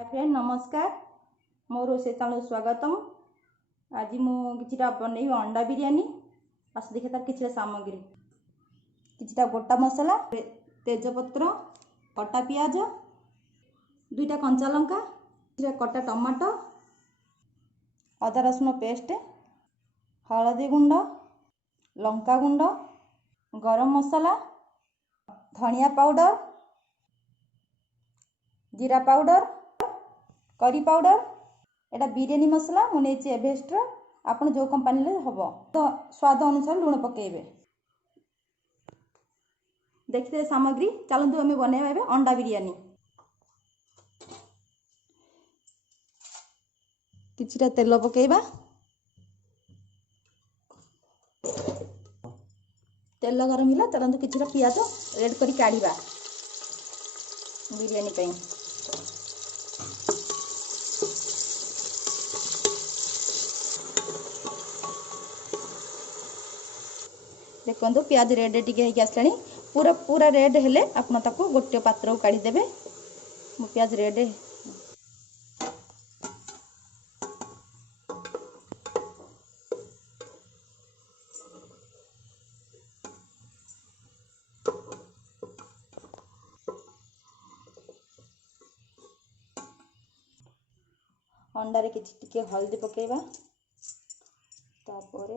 Friend नमस्कार मोर रोसे channel स्वागतम। आज मुझा बनई अंडा बिरयानी आस देखे तार कि सामग्री कि गोटा मसला तेजपत्र कटा पियाज 2टा कंचा लंका कटा टमाटो अदा रसुण पेस्ट हलदी गुंड लंका गुंड गरम मसला धनिया पाउडर जीरा पाउडर करी पाउडर एटा बिरयानी मसला मुझे एवेस्ट आप जो कंपानी हम तो स्वाद अनुसार लुण पकेबे। देखते सामग्री चलतु आम बनवा अंडा बिरयानी। किछिटा तेल पकेबा तेल गरम है चलतु किछिटा पियाज रेड करी काढ़ीबा बिरयानी पई। देखो प्याज रेड टिके आसला पूरा पूरा रेड हेले आपन ताको गोटे पात्र को काढ़ी देबे। मो प्याज रेड अंडारे किछि टिके हल्दी पकेबा तापर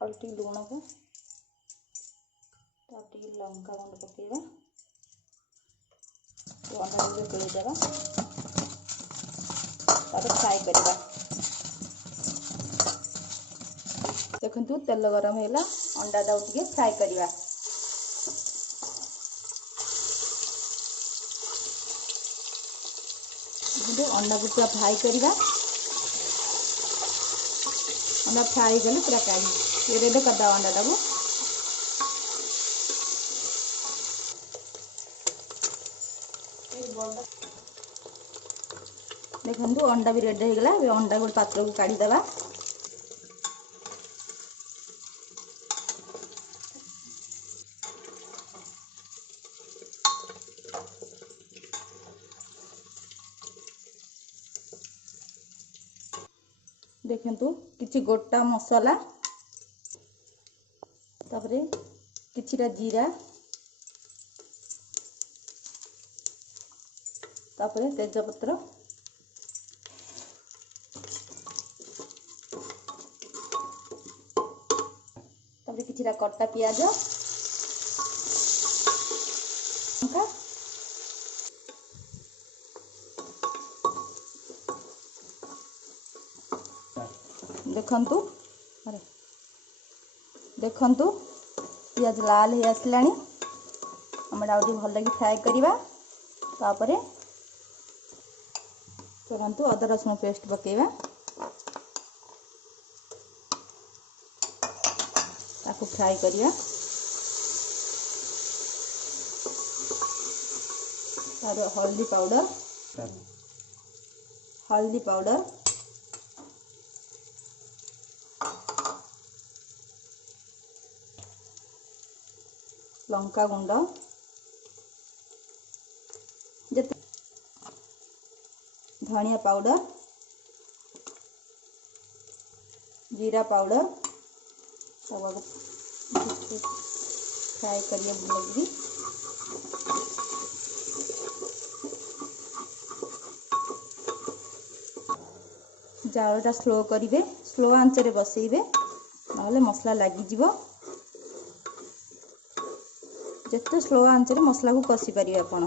अल्टी लुण को तापर लंका गुंड पकेबा अंडा को देबा तापर फ्राई करबा। देखंतु तेल गरम हैला अंडा दाउ टिके फ्राई करबा। अंडा को पूरा फ्राई करबा। अंडा फ्राई गले पूरा काढ़ी रेड करदा अंडा टाको। देखो अंडा भी रेड होगला अंडा गोटे पात्र को काढ़ी देबा। देखंतु किछि गोटा मसला तापरे किछिटा जीरा तापरे तेजपत्र तापरे किछिटा कटा पियाज लंका देखंतु अरे देखंतु पियाज लाल हो आसलानी आम भल लगी फ्राए करवा। तापरे देखंतु अदा रसुण पेस्ट पकेबा ताको फ्राई करवा। तार हल्दी पाउडर लंका गुंड धनिया पाउडर जीरा पाउडर सब फ्राई करिए भलगी। जालटा स्लो करिवे स्लो आंच रे बसइबे नहले मसला लागी जिवो। जिते स्लो आंच रे मसला को कषि पारे आपण।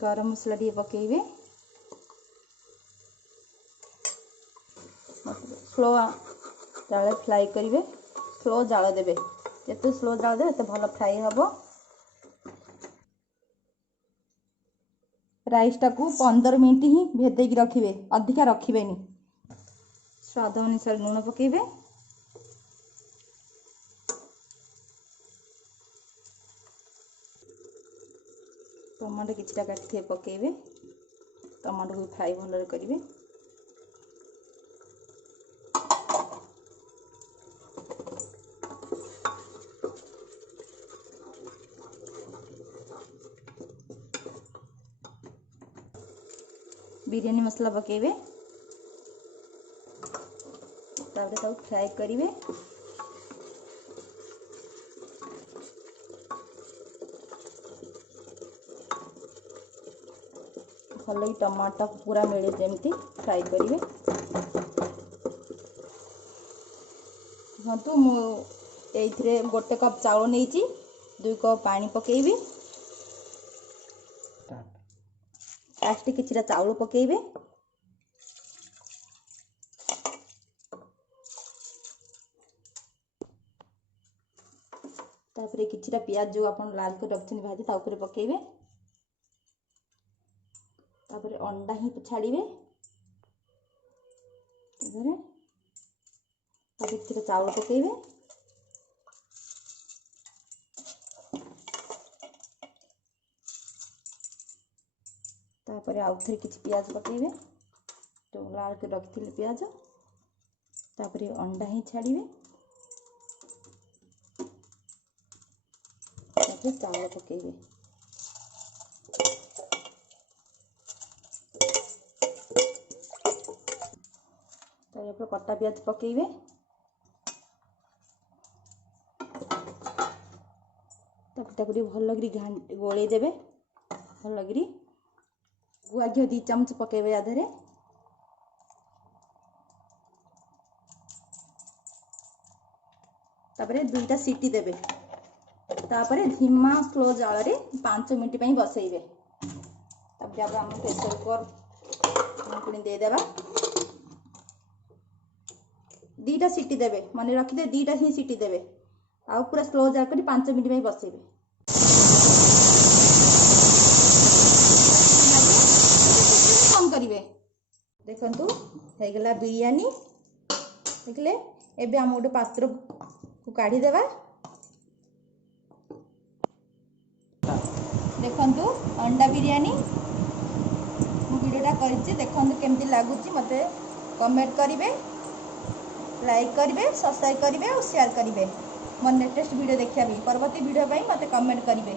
गरम मसला टी पकेबे स्लो जाले फ्राई करिवे स्लो जाल देबे जिते स्लो जाल देबे ते भल फ्राई हबो। राइस टाकू 15 मिनिट ही भेदेकी रखिबे अधिका रखिबेनी। स्वाद अनुसार लुण पकेबे टमाटो किछटा काटि पकेबे टमाटो को फ्राई भल करिवे। बिरयानी मसला पकेबे तापर ताऊ फ्राए करिवे भल टमाटो पूरा मिले जमती फ्राए करिवे देखो मुझे गोटे कप चाउल नहीं 2 कप पानी पकेबी लास्ट किसी चाउल पकेबे तापर किसी पियाज जो आप लाल कर रखते भाजी तापर पकेबे तापर अंडा ही छाड़िबे किसी चाउल पकेबे तापर आउ थे किसी पियाज पकेबे तो लाल कर रखी पियाज तापर अंडा ही छाड़िबे तापर चावल पकेबे तापर कटा पियाज पकेबे तापर भल गोले देबे भल गुआ घी 2 चमच पकेबे आधे तापर 2टा सीटी देबे तापर धीमा स्लो जाल रे 5 मिनट पई बसैबे तापर हम प्रेशर कुकर पुणी दे देबा 2टा सीटी देबे मन रखी दे 2टा ही सीटी देबे आ पूरा स्लो जाल कर 5 मिनट पई बसैबे करिवे देखंतु हे गला बिरयानी देखले एबे हम गोटे पात्र को काढी देबा देखंतु अंडा बिरयानी मु वीडियोटा करछि देखंतु केमती लागुछि मते कमेंट करिवे लाइक करिवे सब्सक्राइब करिवे और शेयर करिवे मोर लेटेस्ट वीडियो देखिया भी परवर्ती वीडियो पई मते कमेंट करिवे।